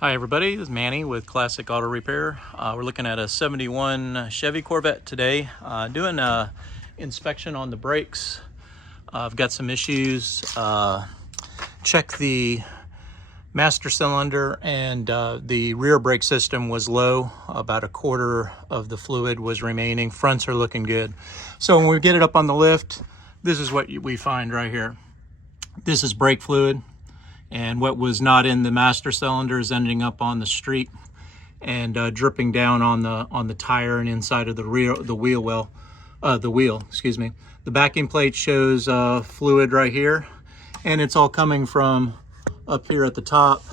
Hi everybody, this is Manny with Classic Auto Repair. We're looking at a 71 Chevy Corvette today, doing a inspection on the brakes. I've got some issues. Check the master cylinder, and the rear brake system was low. About a quarter of the fluid was remaining. Fronts are looking good. So when we get it up on the lift, this is what we find right here. This is brake fluid. And what was not in the master cylinder is ending up on the street and dripping down on the tire and inside of the wheel well. Excuse me. The backing plate shows fluid right here, and it's all coming from up here at the top,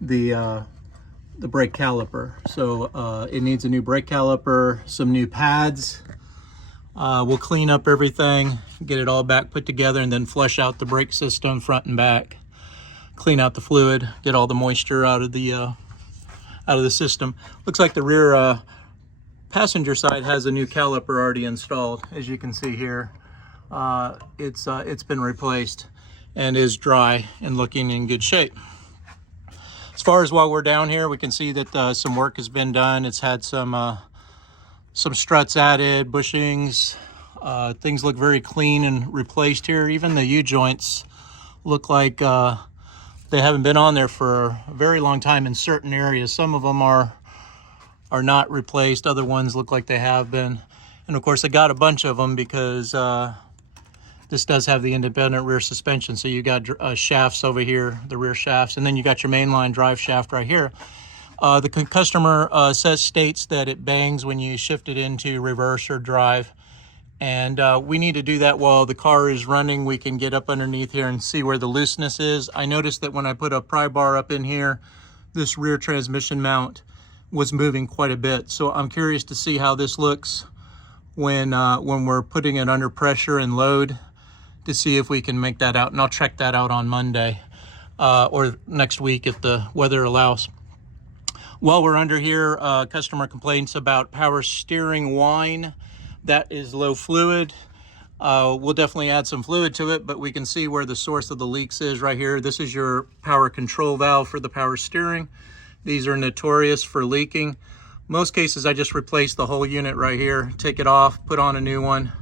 the brake caliper. So it needs a new brake caliper, some new pads. We'll clean up everything, get it all back put together, and then flush out the brake system front and back. Clean out the fluid, get all the moisture out of the system. Looks like the rear passenger side has a new caliper already installed. As you can see here, it's been replaced and is dry and looking in good shape. As far as while we're down here, we can see that some work has been done. It's had some struts added, bushings. Things look very clean and replaced here. Even the U-joints look like they haven't been on there for a very long time in certain areas. Some of them are not replaced. Other ones look like they have been. And of course, I got a bunch of them because this does have the independent rear suspension. So you got shafts over here, the rear shafts, and then you got your mainline drive shaft right here. The customer states that it bangs when you shift it into reverse or drive. And we need to do that while the car is running. We can get up underneath here and see where the looseness is. I noticed that when I put a pry bar up in here, this rear transmission mount was moving quite a bit. So I'm curious to see how this looks when we're putting it under pressure and load, to see if we can make that out. And I'll check that out on Monday or next week if the weather allows. While we're under here, customer complaints about power steering whine. That is low fluid. We'll definitely add some fluid to it, but we can see where the source of the leaks is right here. This is your power control valve for the power steering. These are notorious for leaking. Most cases, I just replace the whole unit right here, take it off, put on a new one.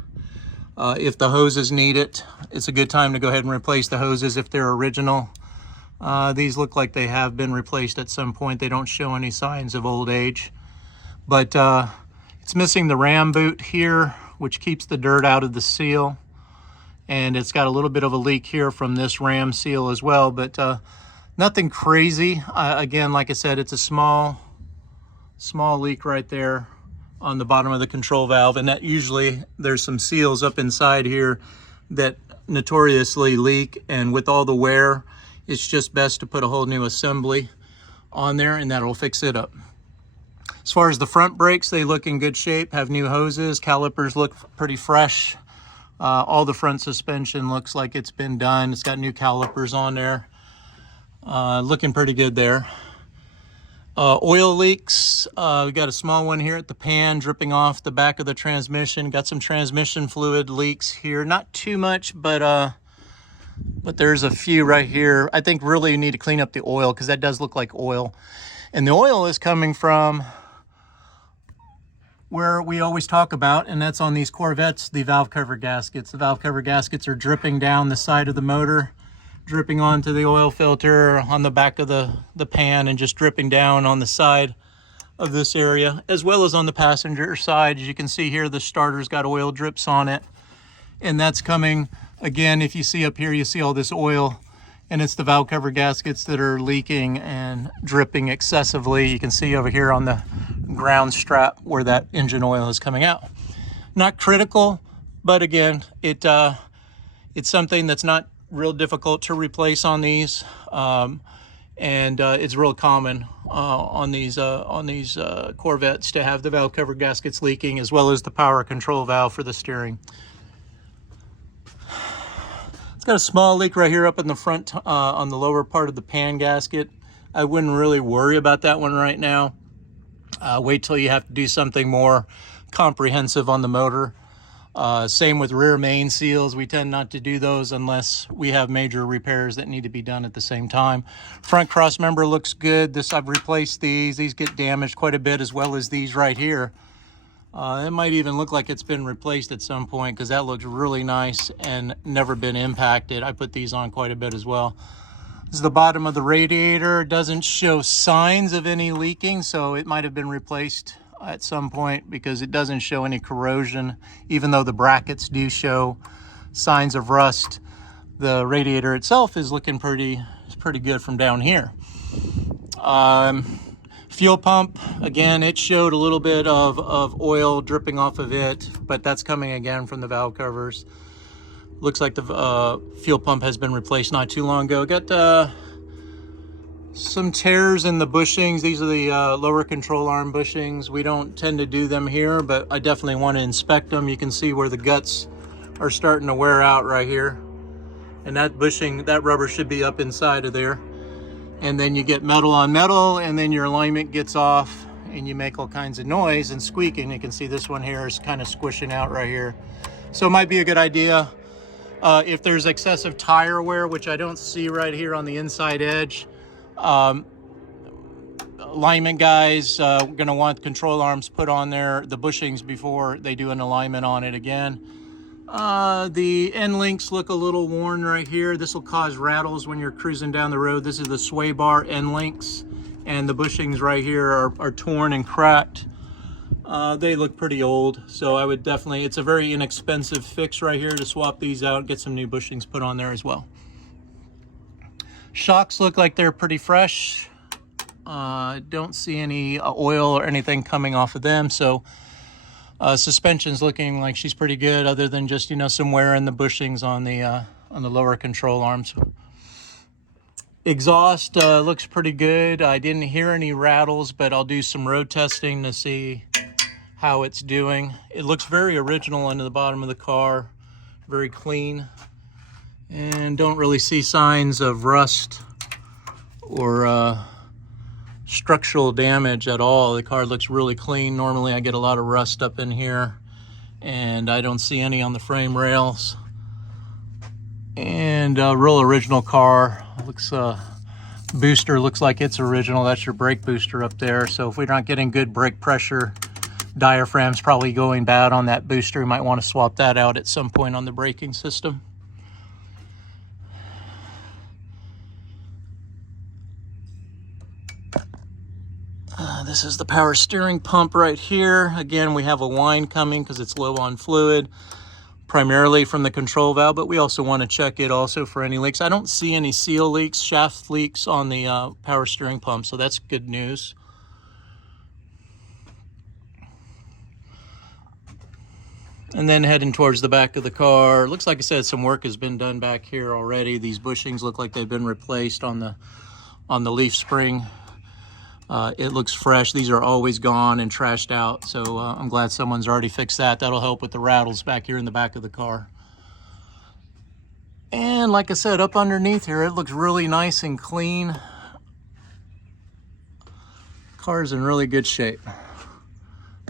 If the hoses need it, it's a good time to go ahead and replace the hoses if they're original. These look like they have been replaced at some point. They don't show any signs of old age, but it's missing the ram boot here, which keeps the dirt out of the seal. And it's got a little bit of a leak here from this ram seal as well, but nothing crazy. Again, like I said, it's a small leak right there on the bottom of the control valve. And that usually, there's some seals up inside here that notoriously leak. And with all the wear, it's just best to put a whole new assembly on there, and that'll fix it up. As far as the front brakes, they look in good shape, have new hoses, calipers look pretty fresh. All the front suspension looks like it's been done. It's got new calipers on there. Looking pretty good there. Oil leaks, we got a small one here at the pan dripping off the back of the transmission. Got some transmission fluid leaks here, not too much, but there's a few right here. I think really you need to clean up the oil, because that does look like oil. And the oil is coming from where we always talk about, and that's on these Corvettes, the valve cover gaskets. The valve cover gaskets are dripping down the side of the motor, dripping onto the oil filter on the back of the pan, and just dripping down on the side of this area, as well as on the passenger side. As you can see here, the starter's got oil drips on it, and that's coming, again, if you see up here, you see all this oil, and it's the valve cover gaskets that are leaking and dripping excessively. You can see over here on the ground strap where that engine oil is coming out. Not critical, but again, it's something that's not real difficult to replace on these, and it's real common on these Corvettes to have the valve cover gaskets leaking, as well as the power control valve for the steering. It's got a small leak right here up in the front on the lower part of the pan gasket. I wouldn't really worry about that one right now. Wait till you have to do something more comprehensive on the motor. Same with rear main seals. We tend not to do those unless we have major repairs that need to be done at the same time. Front cross member looks good. I've replaced these. These get damaged quite a bit, as well as these right here. It might even look like it's been replaced at some point, because that looks really nice and never been impacted. I put these on quite a bit as well. This is the bottom of the radiator. It doesn't show signs of any leaking, so it might have been replaced at some point, because it doesn't show any corrosion. Even though the brackets do show signs of rust, the radiator itself is looking pretty good from down here. Fuel pump, again, it showed a little bit of oil dripping off of it, but that's coming again from the valve covers. Looks like the fuel pump has been replaced not too long ago. Got some tears in the bushings. These are the lower control arm bushings. We don't tend to do them here, but I definitely want to inspect them. You can see where the guts are starting to wear out right here. And that bushing, that rubber should be up inside of there. And then you get metal on metal, and then your alignment gets off and you make all kinds of noise and squeaking. You can see this one here is kind of squishing out right here. So it might be a good idea if there's excessive tire wear, which I don't see right here on the inside edge. Alignment guys gonna want control arms put on there, the bushings, before they do an alignment on it again. The end links look a little worn right here. This will cause rattles when you're cruising down the road. This is the sway bar end links, and the bushings right here are torn and cracked. They look pretty old, so I would definitely, it's a very inexpensive fix right here to swap these out, get some new bushings put on there as well. Shocks look like they're pretty fresh. Don't see any oil or anything coming off of them, so suspension's looking like she's pretty good, other than just, you know, some wear in the bushings on the lower control arms. Exhaust looks pretty good. I didn't hear any rattles, but I'll do some road testing to see how it's doing. It looks very original under the bottom of the car, very clean, and don't really see signs of rust or structural damage at all. The car looks really clean. Normally I get a lot of rust up in here, and I don't see any on the frame rails. And a real original car. Looks booster looks like it's original. That's your brake booster up there. So if we're not getting good brake pressure, diaphragm's probably going bad on that booster. You might want to swap that out at some point on the braking system. This is the power steering pump right here. Again, we have a whine coming because it's low on fluid, primarily from the control valve, but we also want to check it also for any leaks. I don't see any seal leaks, shaft leaks on the power steering pump, so that's good news. And then heading towards the back of the car, looks like I said some work has been done back here already. These bushings look like they've been replaced on the leaf spring. It looks fresh. These are always gone and trashed out, so I'm glad someone's already fixed that. That'll help with the rattles back here in the back of the car. And like I said, up underneath here, it looks really nice and clean. Car's in really good shape.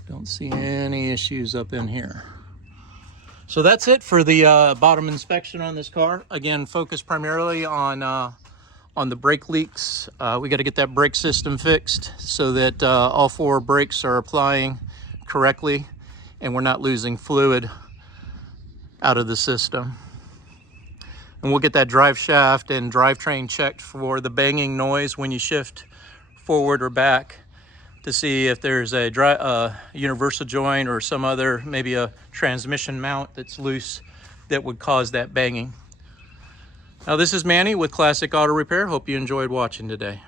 Don't see any issues up in here. So that's it for the bottom inspection on this car. Again, focus primarily on the brake leaks. We got to get that brake system fixed so that all four brakes are applying correctly and we're not losing fluid out of the system. And we'll get that drive shaft and drivetrain checked for the banging noise when you shift forward or back, to see if there's a universal joint or some other, maybe a transmission mount that's loose that would cause that banging. Now, this is Manny with Classic Auto Repair. Hope you enjoyed watching today.